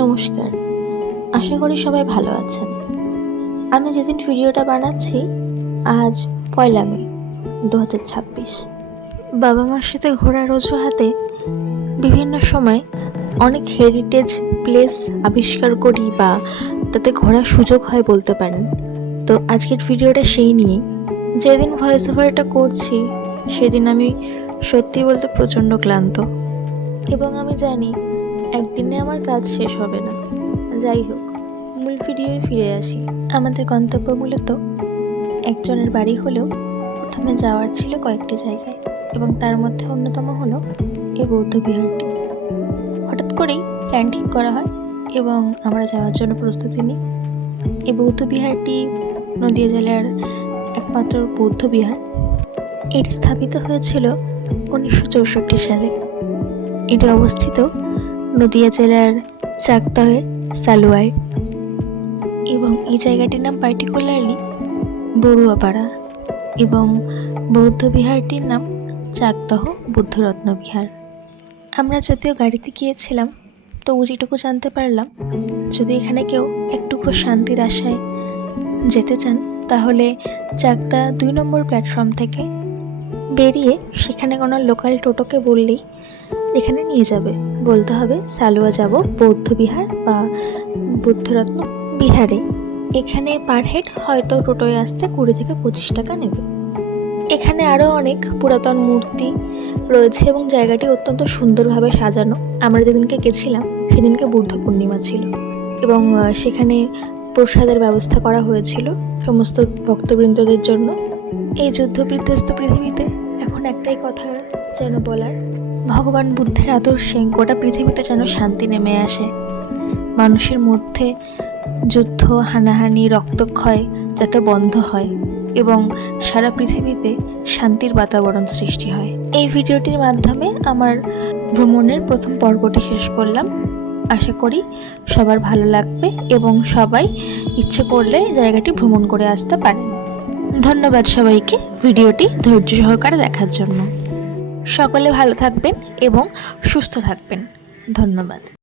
নমস্কার, আশা করি সবাই ভালো আছেন। আমি যেদিন ভিডিওটা বানাচ্ছি আজ 1 মে 2026। বাবা মার সাথে ঘোরার অজুহাতে বিভিন্ন সময় অনেক হেরিটেজ প্লেস আবিষ্কার করি বা তাতে ঘোরার সুযোগ হয় বলতে পারেন। তো আজকের ভিডিওটা সেই নিয়েই। যেদিন ভয়েস ওভারটা করছি সেদিন আমি সত্যি বলতে প্রচণ্ড ক্লান্ত, এবং আমি জানি একদিনে আমার কাজ শেষ হবে না। যাই হোক, মূল ভিডিওয় ফিরে আসি। আমাদের গন্তব্য মূলত একজনের বাড়ি হলেও প্রথমে যাওয়ার ছিল কয়েকটি জায়গায়, এবং তার মধ্যে অন্যতম হলো এই বৌদ্ধ বিহারটি। হঠাৎ করেই প্ল্যান ঠিক করা হয় এবং আমরা যাওয়ার জন্য প্রস্তুতি নিই। এই বৌদ্ধ বিহারটি নদিয়া জেলার একমাত্র বৌদ্ধ বিহার। এটি স্থাপিত হয়েছিল 1964 সালে। এটি অবস্থিত নদিয়া জেলার চাকদহের সালুয়ায়, এবং এই জায়গাটির নাম পার্টিকুলারলি বড়ুয়াপাড়া, এবং বৌদ্ধ বিহারটির নাম চাকদহ বুদ্ধরত্ন বিহার। আমরা যদিও গাড়িতে গিয়েছিলাম, তো যেটুকু জানতে পারলাম, যদি এখানে কেউ একটুকরো শান্তির আশায় যেতে চান তাহলে চাকদা 2 নম্বর প্ল্যাটফর্ম থেকে বেরিয়ে সেখানে কোনো লোকাল টোটোকে বললেই এখানে নিয়ে যাবে। বলতে হবে সালুয়া যাব বৌদ্ধ বিহার বা বুদ্ধরত্ন বিহারে। এখানে পার হেড হয়তো টোটোয় আসতে 20 থেকে 25 টাকা নেবে। এখানে আরও অনেক পুরাতন মূর্তি রয়েছে এবং জায়গাটি অত্যন্ত সুন্দরভাবে সাজানো। আমরা যেদিনকে গেছিলাম সেদিনকে বুদ্ধ পূর্ণিমা ছিল, এবং সেখানে প্রসাদের ব্যবস্থা করা হয়েছিল সমস্ত ভক্তবৃন্দদের জন্য। এই যুদ্ধ বিধ্বস্ত পৃথিবীতে এখন একটাই কথা যেন বলার, ভগবান বুদ্ধের আদর্শে গোটা পৃথিবীতে যেন শান্তি নেমে আসে। মানুষের মধ্যে যুদ্ধ, হানাহানি, রক্তক্ষয় যাতে বন্ধ হয় এবং সারা পৃথিবীতে শান্তির বাতাবরণ সৃষ্টি হয়। এই ভিডিওটির মাধ্যমে আমার ভ্রমণের প্রথম পর্বটি শেষ করলাম। আশা করি সবার ভালো লাগবে এবং সবাই ইচ্ছে করলে জায়গাটি ভ্রমণ করে আসতে পারেন। ধন্যবাদ সবাইকে ভিডিওটি ধৈর্য সহকারে দেখার জন্য। সকলে ভালো থাকবেন এবং সুস্থ থাকবেন। ধন্যবাদ।